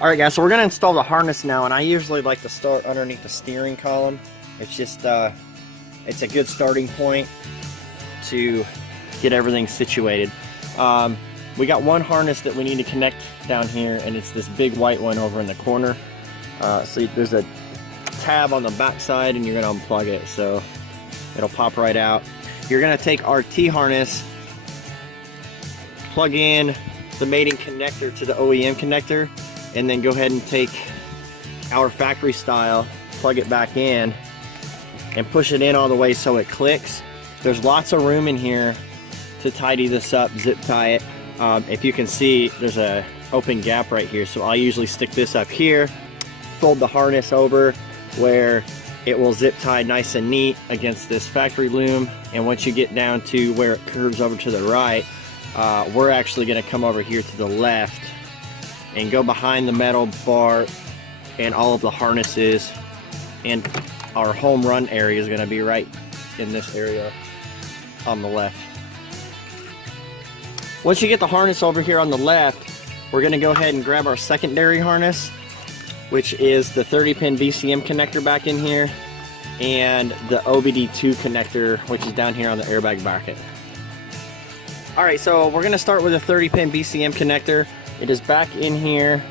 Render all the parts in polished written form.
Alright guys, so we're going to install the harness now, and I usually like to start underneath the steering column. It's just, it's a good starting point to get everything situated. We got one harness that we need to connect down here, and it's this big white one over in the corner. So there's a tab on the back side, and you're going to unplug it, so it'll pop right out. You're going to take our T-harness, plug in the mating connector to the OEM connector, and then go ahead and take our factory style, plug it back in, and push it in all the way so it clicks. There's lots of room in here to tidy this up, zip tie it. If you can see, there's a open gap right here, so I usually stick this up here, fold the harness over where it will zip tie nice and neat against this factory loom, and once you get down to where it curves over to the right, we're actually going to come over here to the left and go behind the metal bar and all of the harnesses, and our home run area is going to be right in this area on the left. Once you get the harness over here on the left, we're going to go ahead and grab our secondary harness, which is the 30-pin BCM connector back in here, and the OBDII connector, which is down here on the airbag bracket. Alright, so we're going to start with a 30-pin BCM connector. It is back in here.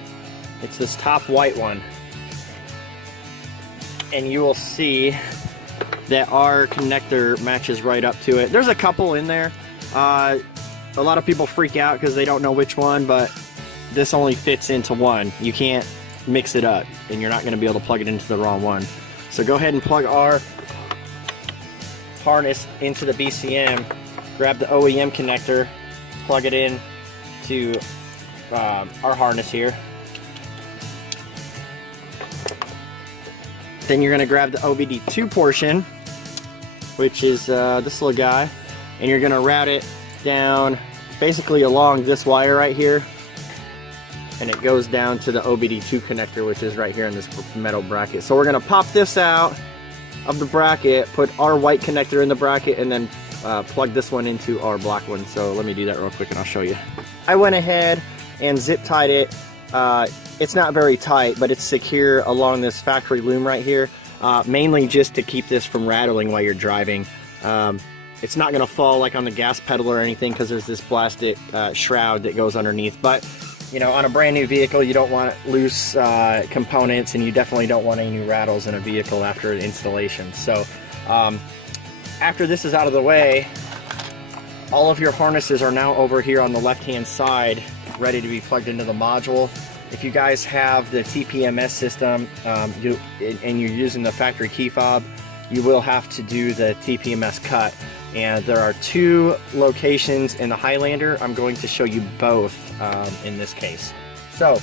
It's this top white one. And you will see that our connector matches right up to it. There's a couple in there. A lot of people freak out because they don't know which one, but this only fits into one. You can't mix it up, and you're not going to be able to plug it into the wrong one. So go ahead and plug our harness into the BCM, grab the OEM connector, plug it in to our harness here. Then you're going to grab the OBDII portion, which is this little guy, and you're going to route it down basically along this wire right here, and it goes down to the OBDII connector, which is right here in this metal bracket. So we're going to pop this out of the bracket, put our white connector in the bracket, and then plug this one into our black one. So let me do that real quick and I'll show you. I went ahead and zip tied it. It's not very tight, but it's secure along this factory loom right here, mainly just to keep this from rattling while you're driving. It's not going to fall like on the gas pedal or anything because there's this plastic shroud that goes underneath. But you know, on a brand new vehicle, you don't want loose components, and you definitely don't want any rattles in a vehicle after installation. So after this is out of the way, all of your harnesses are now over here on the left hand side, ready to be plugged into the module. If you guys have the TPMS system and you're using the factory key fob, you will have to do the TPMS cut. And there are two locations in the Highlander. I'm going to show you both in this case. So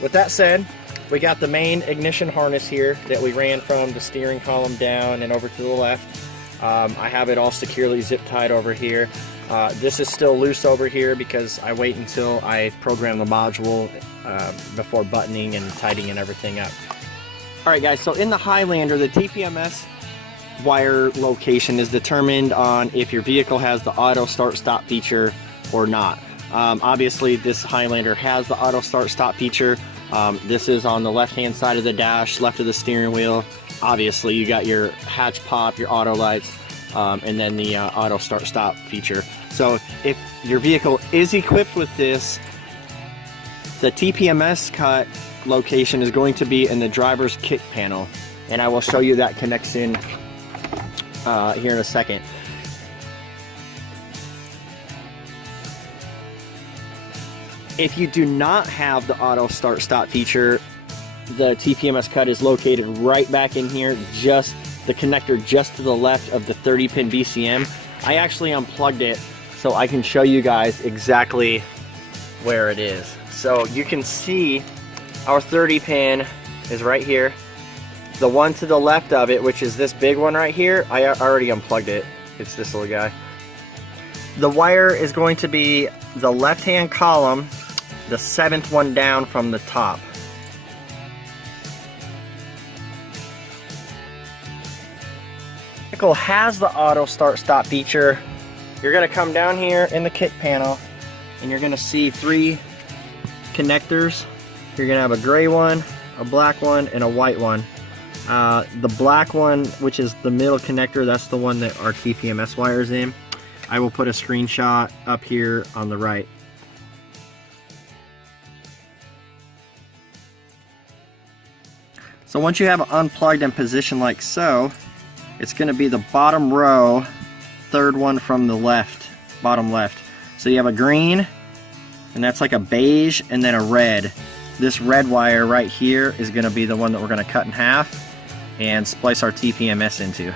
with that said, we got the main ignition harness here that we ran from the steering column down and over to the left. I have it all securely zip tied over here. This is still loose over here because I wait until I program the module before buttoning and tidying everything up. Alright guys, so in the Highlander, the TPMS wire location is determined on if your vehicle has the auto start stop feature or not. Obviously this Highlander has the auto start stop feature. This is on the left hand side of the dash, left of the steering wheel. Obviously you got your hatch pop, your auto lights, and then the auto start stop feature. So if your vehicle is equipped with this, the TPMS cut location is going to be in the driver's kick panel, and I will show you that connection here in a second. If you do not have the auto start stop feature, the TPMS cut is located right back in here, just the connector just to the left of the 30-pin BCM. I actually unplugged it so I can show you guys exactly where it is. So you can see our 30-pin is right here. The one to the left of it, which is this big one right here, I already unplugged it. It's this little guy. The wire is going to be the left-hand column, the 7th one down from the top. The vehicle has the auto start stop feature. You're going to come down here in the kick panel and you're going to see 3 connectors you're gonna have a gray one, a black one, and a white one. The black one, which is the middle connector, that's the one that our TPMS wires in. I will put a screenshot up here on the right. So once you have it unplugged and positioned like so, it's going to be the bottom row, third one from the left, bottom left. So you have a green, and that's like a beige, and then a red. This red wire right here is going to be the one that we're going to cut in half and splice our TPMS into.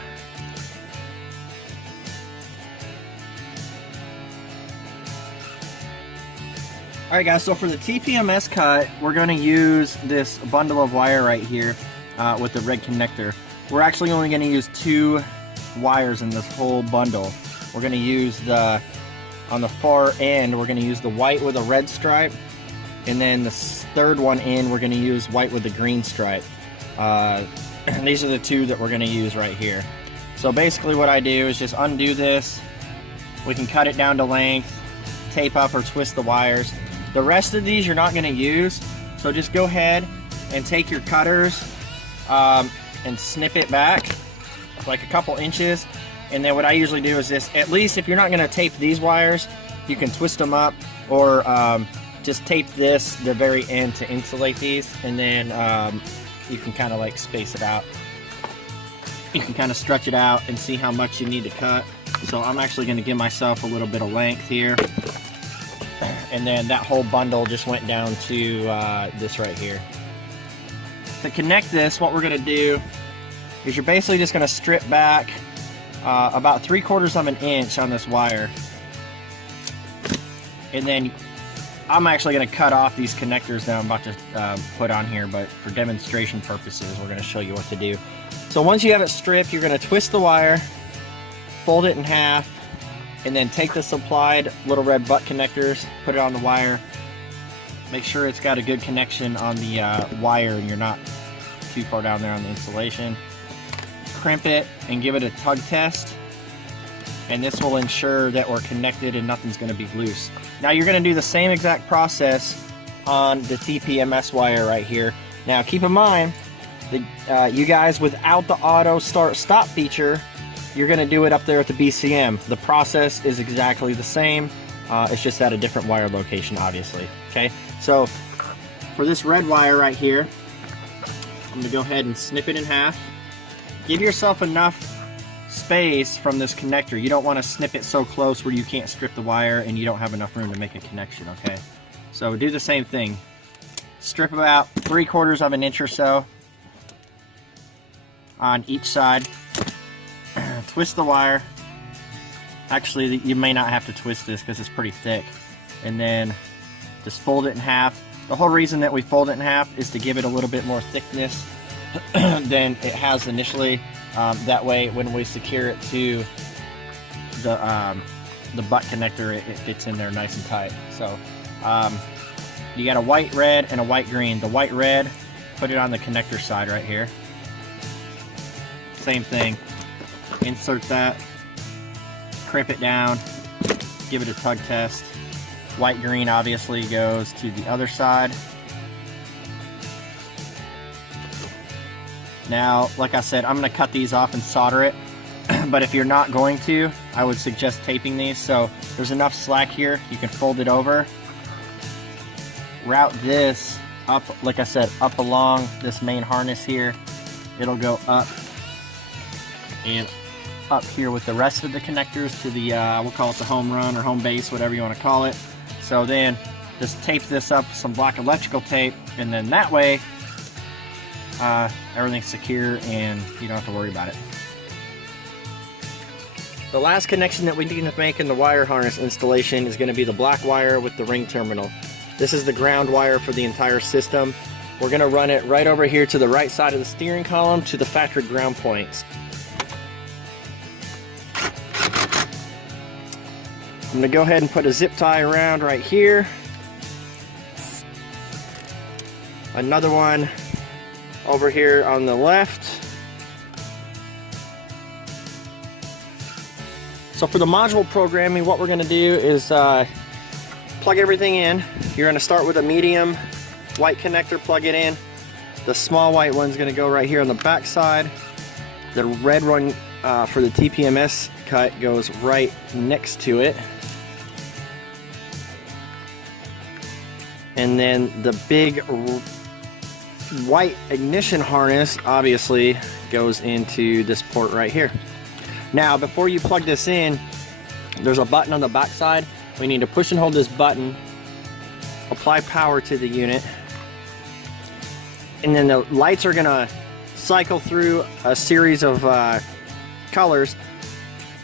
Alright guys, so for the TPMS cut, we're going to use this bundle of wire right here with the red connector. We're actually only going to use 2 wires in this whole bundle. We're going to use on the far end, we're going to use the white with a red stripe, and then the third one in, we're going to use white with the green stripe. These are the 2 that we're going to use right here. So basically what I do is just undo this. We can cut it down to length, tape up or twist the wires. The rest of these you're not going to use, so just go ahead and take your cutters and snip it back like a couple inches. And then what I usually do is this, at least if you're not going to tape these wires, you can twist them up, or just tape this, the very end, to insulate these, and then you can kind of like space it out. You can kind of stretch it out and see how much you need to cut. So I'm actually going to give myself a little bit of length here. And then that whole bundle just went down to this right here. To connect this, what we're going to do is you're basically just going to strip back about 3/4 of an inch on this wire. And then I'm actually going to cut off these connectors that I'm about to put on here, but for demonstration purposes, we're going to show you what to do. So once you have it stripped, you're going to twist the wire, fold it in half, and then take the supplied little red butt connectors, put it on the wire. Make sure it's got a good connection on the wire and you're not too far down there on the insulation. Crimp it and give it a tug test, and this will ensure that we're connected and nothing's going to be loose. Now you're going to do the same exact process on the TPMS wire right here. Now keep in mind that you guys, without the auto start stop feature, you're going to do it up there at the BCM. The process is exactly the same. It's just at a different wire location, obviously. Okay, so for this red wire right here, I'm going to go ahead and snip it in half. Give yourself enough space from this connector. You don't want to snip it so close where you can't strip the wire and you don't have enough room to make a connection, okay? So do the same thing. Strip about 3/4 of an inch or so on each side. Twist the wire. Actually, you may not have to twist this because it's pretty thick. And then just fold it in half. The whole reason that we fold it in half is to give it a little bit more thickness than it has initially. That way, when we secure it to the butt connector, it fits in there nice and tight. So you got a white red and a white green. The white red, put it on the connector side right here. Same thing. Insert that, crimp it down, give it a tug test. White green obviously goes to the other side. Now, like I said, I'm going to cut these off and solder it, but if you're not going to, I would suggest taping these. So there's enough slack here, you can fold it over, route this up, like I said, up along this main harness here. It'll go up and up here with the rest of the connectors to the, we'll call it the home run or home base, whatever you want to call it. So then just tape this up with some black electrical tape, and then that way everything's secure and you don't have to worry about it. The last connection that we need to make in the wire harness installation is going to be the black wire with the ring terminal. This is the ground wire for the entire system. We're going to run it right over here to the right side of the steering column to the factory ground points. I'm going to go ahead and put a zip tie around right here. Another one over here on the left. So for the module programming, what we're going to do is plug everything in. You're going to start with a medium white connector, plug it in. The small white one's going to go right here on the back side. The red one for the TPMS cut goes right next to it. And then the big white ignition harness obviously goes into this port right here. Now, before you plug this in, there's a button on the back side. We need to push and hold this button, apply power to the unit, and then the lights are gonna cycle through a series of colors.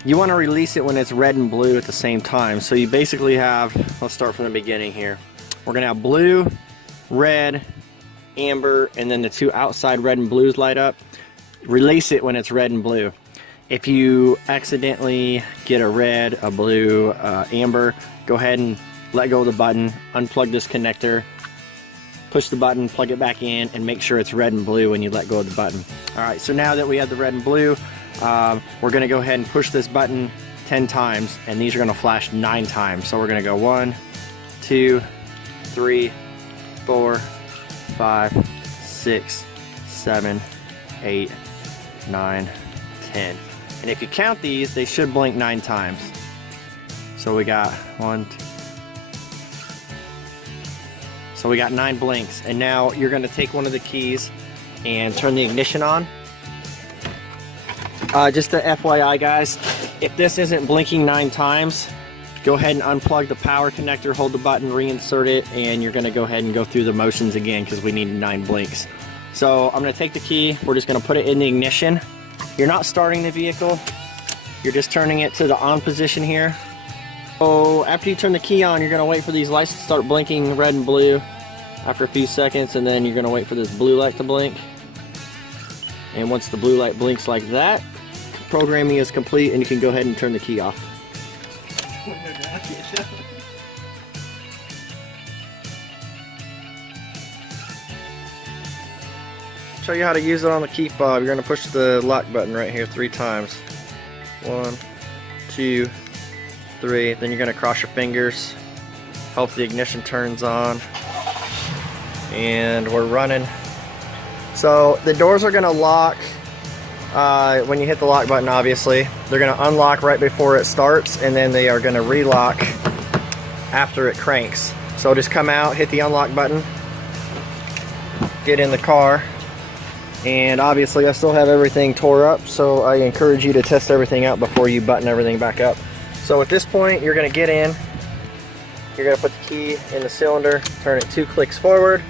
You want to release it when it's red and blue at the same time. So you basically have, let's start from the beginning here. We're gonna have blue, red, amber, and then the two outside red and blues light up. Release it when it's red and blue. If you accidentally get a red, a blue, amber, go ahead and let go of the button, unplug this connector, push the button, plug it back in, and make sure it's red and blue when you let go of the button. Alright, so now that we have the red and blue, we're going to go ahead and push this button 10 times, and these are going to flash 9 times. So we're going to go 1, 2, 3, 4, 5, 6, 7, 8, 9, 10. And if you count these, they should blink 9 times. So we got 1, 2. So we got 9 blinks. And now you're going to take one of the keys and turn the ignition on. Just a FYI, guys, if this isn't blinking 9 times, go ahead and unplug the power connector, hold the button, reinsert it, and you're going to go ahead and go through the motions again because we need 9 blinks. So I'm going to take the key. We're just going to put it in the ignition. You're not starting the vehicle, you're just turning it to the on position here. So after you turn the key on, you're going to wait for these lights to start blinking red and blue after a few seconds, and then you're going to wait for this blue light to blink. And once the blue light blinks like that, programming is complete and you can go ahead and turn the key off. Show you how to use it on the key fob. You're going to push the lock button right here 3 times. 1, 2, 3. Then you're going to cross your fingers. Hope the ignition turns on. And we're running. So the doors are going to lock when you hit the lock button, obviously. They're going to unlock right before it starts, and then they are going to relock after it cranks. So just come out, hit the unlock button, get in the car. And obviously I still have everything tore up, so I encourage you to test everything out before you button everything back up. So at this point, you're going to get in, you're going to put the key in the cylinder, turn it 2 clicks forward,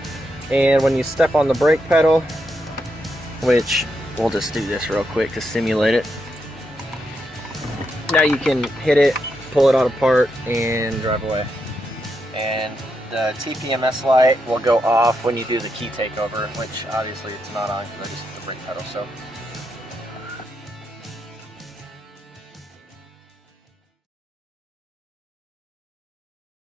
and when you step on the brake pedal, which we'll just do this real quick to simulate it. Now you can hit it, pull it out apart, and drive away. And the TPMS light will go off when you do the key takeover, which obviously it's not on because I just hit the brake pedal. So